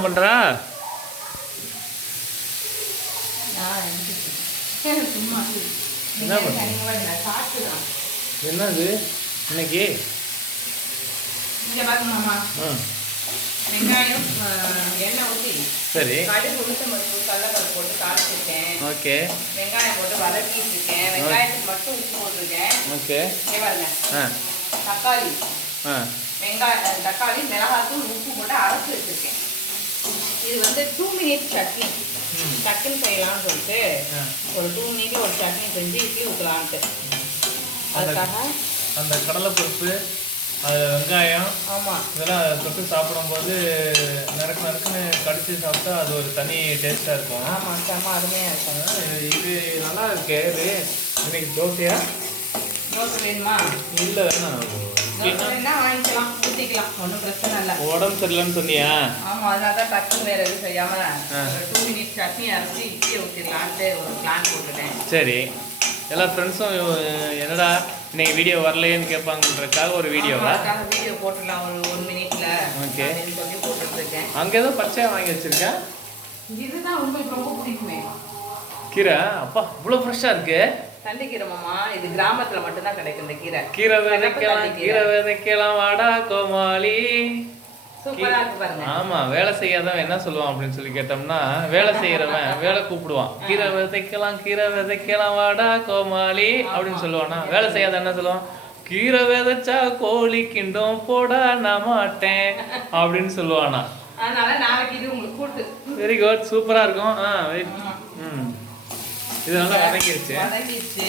பண்ற? சும்மா. என்ன என்னது? இன்னைக்கு? சரி. ஓகே. வெங்காயம் போட்டு வதக்கிட்டு இருக்கேன் வெங்காயத்துக்கு மட்டும் உப்பு போட்டிருக்கேன். ஓகே. ஆ. தக்காளி. ஆ. வெங்காயம் தக்காளி மிளகாத்தூள் உப்பு போட்டு அரைச்சி வச்சிருக்கேன். இது வந்து டூ மினிட்ஸ் சட்னி. டக்குன்னு செய்யலாம்னு சொல்லிட்டு. ஒரு டூ மினிட்ல ஒரு சட்னி செஞ்சு இட்லி ஊற்றலான்ட்டு அதுக்காக அந்த கடலைப்பருப்பு அது வெங்காயம் ஆமாம் இதெல்லாம் தொட்டு சாப்பிடும்போது நறுக்கு நறுக்குன்னு கடிச்சு சாப்பிட்டா அது ஒரு தனி டேஸ்ட்டாக இருக்கும். ஆமாம் செம்ம அருமையாக இருக்கும். இது நல்லா இருக்கே இது. இன்னைக்கு தோசையா? தோசை வேணுமா? இல்லை வேணாம். வாங்கிக்கலாம் ஊற்றிக்கலாம் ஒன்றும் பிரச்சனை இல்லை. உடம்பு சரியில்லைன்னு சொன்னியா? ஆமாம் அதனால தான் டக்குன்னு வேறு எதுவும் செய்யாமல் டூ மினிட்ஸ் சட்னி அரைச்சி இட்லி ஊற்றிடலான்ட்டு ஒரு பிளான் போட்டுட்டேன். சரி. எல்லா ஃப்ரெண்ட்ஸும் என்னடா இன்னைக்கு வீடியோ வரலையேன்னு கேட்பாங்கன்றதுக்காக ஒரு வீடியோவா வீடியோ போட்டுடலாம் ஒரு ஒன் மினிட்ல. அப்படின்னு சொல்லி போட்டுருக்கேன் அங்கே ஏதோ பச்சையாக வாங்கி வச்சிருக்கேன் இதுதான் உங்களுக்கு ரொம்ப பிடிக்குமே. கீரை? அப்பா இவ்வளோ ஃப்ரெஷ்ஷாக இருக்கு. தண்டிக்கீரை மாமா இது கிராமத்துல மட்டும்தான் கிடைக்கும் இந்த கீரை. கீரை விதைக்கலாம். கீரை. விதைக்கலாம் வாடா கோமாளி. ஆமா வேலை செய்யாதவன் என்ன சொல்லுவான் அப்படின்னு சொல்லி கேட்டோம்னா வேலை செய்யறவன் வேலை கூப்பிடுவான். கீரை விதைக்கலாம் கீரை விதைக்கலாம் வாடா கோமாளி அப்படின்னு சொல்லுவானா. வேலை செய்யாத என்ன சொல்லுவான்? கீரை விதைச்சா கோழி கிண்டும் போடா நான் மாட்டேன் அப்படின்னு சொல்லுவானா. அதனால நாளைக்கு இது உங்களுக்கு கூட்டு. வெரி குட் சூப்பரா இருக்கும். ஆ வெயிட் ம். இது நல்லா வதங்கிருச்சு வதங்கிடுச்சு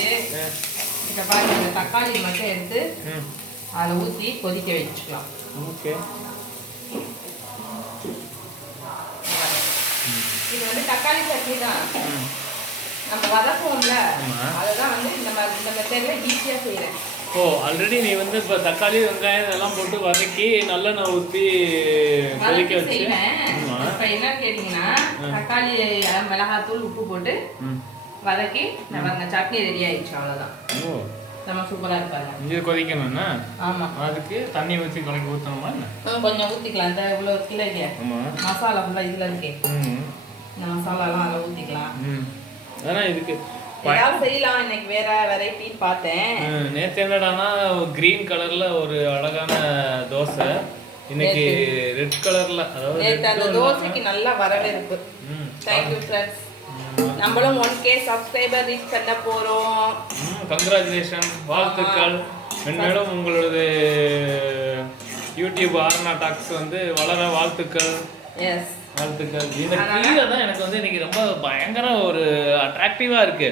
இதை பாருங்க இந்த தக்காளி மட்டும் எடுத்து ம். அதில் ஊற்றி கொதிக்க வச்சுக்கலாம். ஓகே. இது வந்து தக்காளி சட்னி தான். நம்ம வதக்குவோம்ல. அதுதான் வந்து இந்த மாதிரி இந்த மெத்தடில் ஈஸியாக செய்கிறேன் ஓ ஆல்ரெடி நீ வந்து இப்போ தக்காளி வெங்காயம் இதெல்லாம் போட்டு வதக்கி நல்லெண்ணெய் ஊற்றி கொதிக்க வச்சு. இப்போ என்ன கேட்டிங்கன்னா தக்காளி மிளகாத்தூள் உப்பு போட்டு ம். வதக்கி நம்ம சட்னி ரெடி ஆயிடுச்சு அவ்வளோதான் நம்ம சூப்பராக இருப்பாங்க. இது கொதிக்கணும்னா? ஆமாம் அதுக்கு தண்ணி ஊற்றி கலக்கி ஊற்றணுமா கொஞ்சம் ஊற்றிக்கலாம் இந்த இவ்வளோ கிலோ இல்லையா மசாலா ஃபுல்லாக இதில் இருக்கே. இந்த மசாலாலாம் அதில் ஊற்றிக்கலாம் ஆனால் இதுக்கு ஏதாவது செய்யலாம். இன்னைக்கு வேற வெரைட்டின்னு பார்த்தேன். நேற்று என்னடானா க்ரீன் கலரில் ஒரு அழகான தோசை. இன்னைக்கு ரெட் கலரில் அதாவது நேற்று அந்த தோசைக்கு நல்ல வரவேற்பு. தேங்க்யூ ஃப்ரெண்ட்ஸ் நம்மளும் ஒன் கே சப்ஸ்கிரைபர் ரீச் பண்ண போகிறோம் கங்க்ராச்சுலேஷன் வாழ்த்துக்கள். மென்மேலும் உங்களது யூடியூப் ஆர்னா டாக்ஸ் வந்து வளர வாழ்த்துக்கள். எஸ் வாழ்த்துக்கள். இந்த கீரை தான் எனக்கு வந்து இன்னைக்கு ரொம்ப பயங்கர ஒரு அட்ராக்டிவா இருக்கு.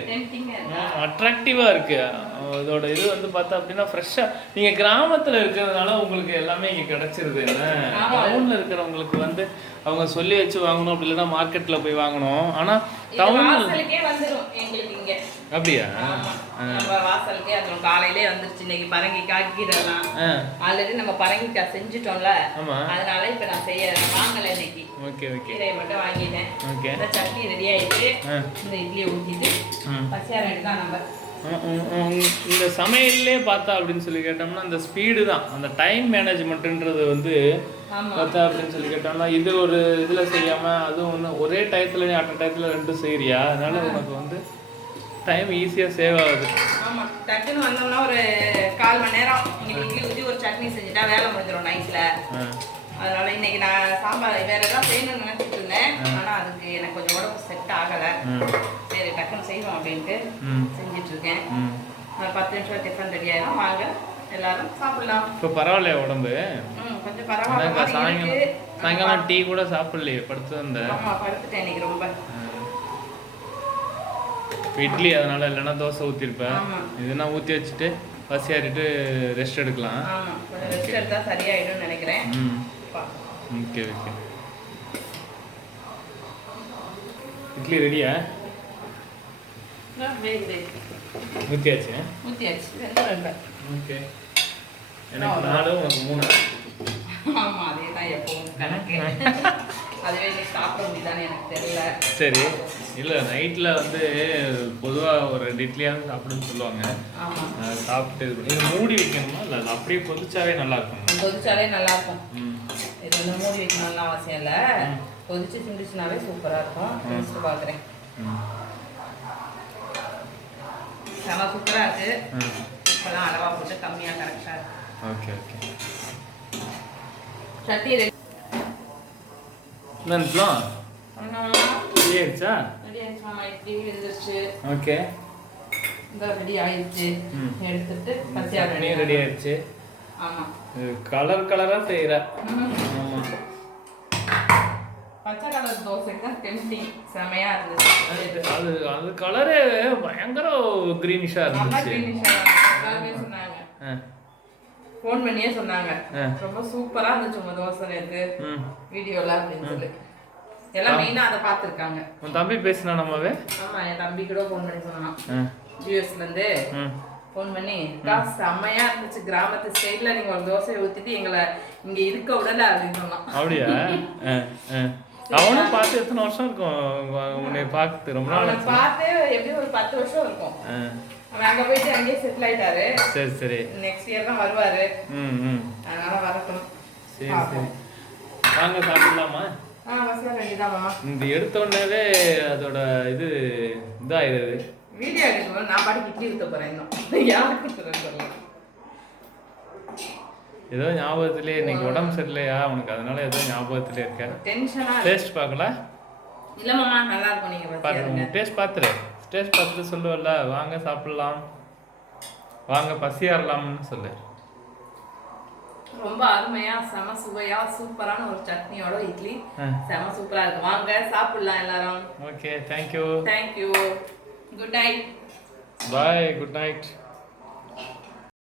அட்ராக்டிவா இருக்கு? அஹ் இதோட இது வந்து பார்த்தா அப்படின்னா ஃப்ரெஷ்ஷா நீங்க கிராமத்துல இருக்கிறதுனால உங்களுக்கு எல்லாமே இங்க கிடைச்சிருது என்ன? டவுன்ல இருக்கிறவங்களுக்கு வந்து அவங்க சொல்லி வச்சு வாங்கணும் அப்படி இல்லைன்னா மார்க்கெட்ல போய் வாங்கணும். ஆனா இது டவுன் அப்படியா? வாசலுக்கே வந்துடும் காலையிலே வந்துருச்சு. இன்னைக்கு பரங்கிக்காய் கீரைலாம் ஆ. ஆல்ரெடி நம்ம பரங்கிக்காய் செஞ்சுட்டோம்ல. அதனால இப்ப நான் செய்ய வாங்கல இன்னைக்கு. Okay okay. கீரையை மட்டும் வாங்கிட்டேன். ஓகே. சட்னி ரெடி ஆயிடுச்சு இந்த இட்லியை ஊத்திட்டு ம். பச்சையா ரெண்டு தான் நம்ம இந்த சமையல்லே பார்த்தா அப்படின்னு சொல்லி கேட்டோம்னா இந்த ஸ்பீடு தான். அந்த டைம் மேனேஜ்மெண்ட்டுன்றது வந்து பார்த்தா அப்படின்னு சொல்லி கேட்டோம்னா இது ஒரு இதில் செய்யாமல் அதுவும் ஒன்று ஒரே டயத்தில் நீ அட்ட டயத்தில் ரெண்டு செய்கிறியா அதனால உனக்கு வந்து டைம் ஈஸியாக சேவ் ஆகுது. ஆமா. டக்குன்னு வந்தோம்னா ஒரு கால் மணி நேரம். இன்னைக்கு ஊற்றி ஒரு சட்னி செஞ்சுட்டா வேலை முடிஞ்சிடும் நைட்ல ஆ. அதனால இன்னைக்கு நான் சாம்பார் வேற ஏதாவது செய்யணும்னு நினைச்சிட்டு இருந்தேன். ஆனா அதுக்கு எனக்கு கொஞ்சம் உடம்பு செட் ஆகல. சரி டக்குன்னு செய்வோம் அப்படின்ட்டு செஞ்சுட்டு இருக்கேன் பத்து நிமிஷம் டிஃபன் ரெடி ஆயிடும் வாங்க எல்லாரும் சாப்பிடலாம். இப்போ பரவாயில்லையா உடம்பு? கொஞ்சம் பரவாயில்ல சாயங்காலம் சாயங்காலம் டீ கூட சாப்பிடலையே படுத்து வந்த. ஆமா படுத்துட்டேன் இன்னைக்கு ரொம்ப. இட்லி அதனால இல்லைன்னா தோசை ஊற்றிருப்பேன் இதுனா ஊற்றி வச்சுட்டு பசியாறிட்டு ரெஸ்ட் எடுக்கலாம். ரெஸ்ட் எடுத்தா சரியாயிடும்னு நினைக்கிறேன். ஓகே ஓகே இட்லி ரெடியா ஊற்றியாச்சு ஊற்றியாச்சு ஓகே. எனக்கு நாலு உனக்கு மூணு. ஆமா அதே தான் எப்பவும் கணக்கு. அதுவே இன்னைக்கு சாப்பிட முடியுதான்னு எனக்கு தெரியல. சரி. இல்லை நைட்டில் வந்து பொதுவாக ஒரு ரெண்டு இட்லியாவது சாப்பிடுன்னு சொல்லுவாங்க. சாப்பிட்டு இது பண்ணி- மூடி வைக்கணுமா? இல்லை அப்படியே கொதிச்சாவே நல்லா இருக்கும் கொதிச்சாலே நல்லா இருக்கும் இது மூடி வைக்கணும்லாம் அவசியம் இல்லை. கொதிச்சு சிந்துச்சுனாவே சூப்பராக இருக்கும். பார்க்குறேன் செம சூப்பராக இருக்கு. ம். இப்போலாம் அளவாக போட்டு கம்மியாக கரெக்டாக ஓகே ஓகே. சட்டி ரெடி. என்னன்னுலாம் ரெடி ஆயிடுச்சா? ரெடி ஆயிடுச்சு மாமா வெந்துருச்சு. ஓகே. இந்த ரெடி ஆயிடுச்சு. எடுத்துட்டு சட்னி ரெடி ஆயிடுச்சு. ஆமாம் கலர் கலராக செய்கிற ஆமாம் பச்சை கலர் தோசைக்கு தான் டெம்டிங் செமையாக இருந்துச்சு அது அது கலரே பயங்கர க்ரீனிஷாக நல்லா இருந்துச்சு. எல்லாருமே சொன்னாங்க. ஃபோன் பண்ணியே சொன்னாங்க. ரொம்ப சூப்பரா இருந்துச்சு உங்க தோசை நேத்து. ம். வீடியோல அப்படின்னு சொல்லி. எல்லாம் மெயினா அதை பார்த்துருக்காங்க. உன் தம்பி பேசினா நம்மவே? ஆமா என் தம்பி கூட ஃபோன் பண்ணி சொன்னான். யூஎஸ்ல இருந்து ஃபோன் பண்ணி அக்கா செம்மையா இருந்துச்சு. கிராமத்து ஸ்டைல்ல நீங்க ஒரு தோசையை ஊத்திட்டு எங்களை இங்க இருக்க விடல அப்படின்னு சொன்னான். அப்படியா? அவனும் பார்த்து எத்தனை வருஷம் இருக்கும்? உன்னை பார்த்து ரொம்ப நாள். பார்த்து எப்படியும் ஒரு பத்து வருஷம் இருக்கும். அங்க போயிட்டு அங்கேயே செட்டில் ஆயிட்டாரு. சரி சரி. நெக்ஸ்ட் இயர் தான் வருவாரு. ம் ம். அதனால வரட்டும். சரி சரி. வாங்க சாப்பிடலாமா? இந்த எடுத்த உடனேவே அதோட இது இதாயிருது வீடியோ எடுக்கும்போது நான் பாட்டுக்கு இட்லி ஊத்த போறேன் இன்னும். யாருக்கு ஏதோ ஞாபகத்திலே இன்னைக்கு உடம்பு சரியில்லையா உனக்கு? அதனால ஏதோ ஞாபகத்திலே இருக்க. டேஸ்ட் பார்க்கல? இல்ல மாமா நல்லா இருக்கும். நீங்க பாருங்க டேஸ்ட் பார்த்துரு. டேஸ்ட் பார்த்துட்டு சொல்லுவல்ல. வாங்க சாப்பிடலாம். வாங்க பசியாரலாம்னு சொல்லு. ரொம்ப அருமையா செம சுவையா சூப்பரான ஒரு சட்னியோட இட்லி. செம சூப்பரா இருக்கு. வாங்க சாப்பிடலாம் எல்லாரும். Okay thank you thank you good night bye good night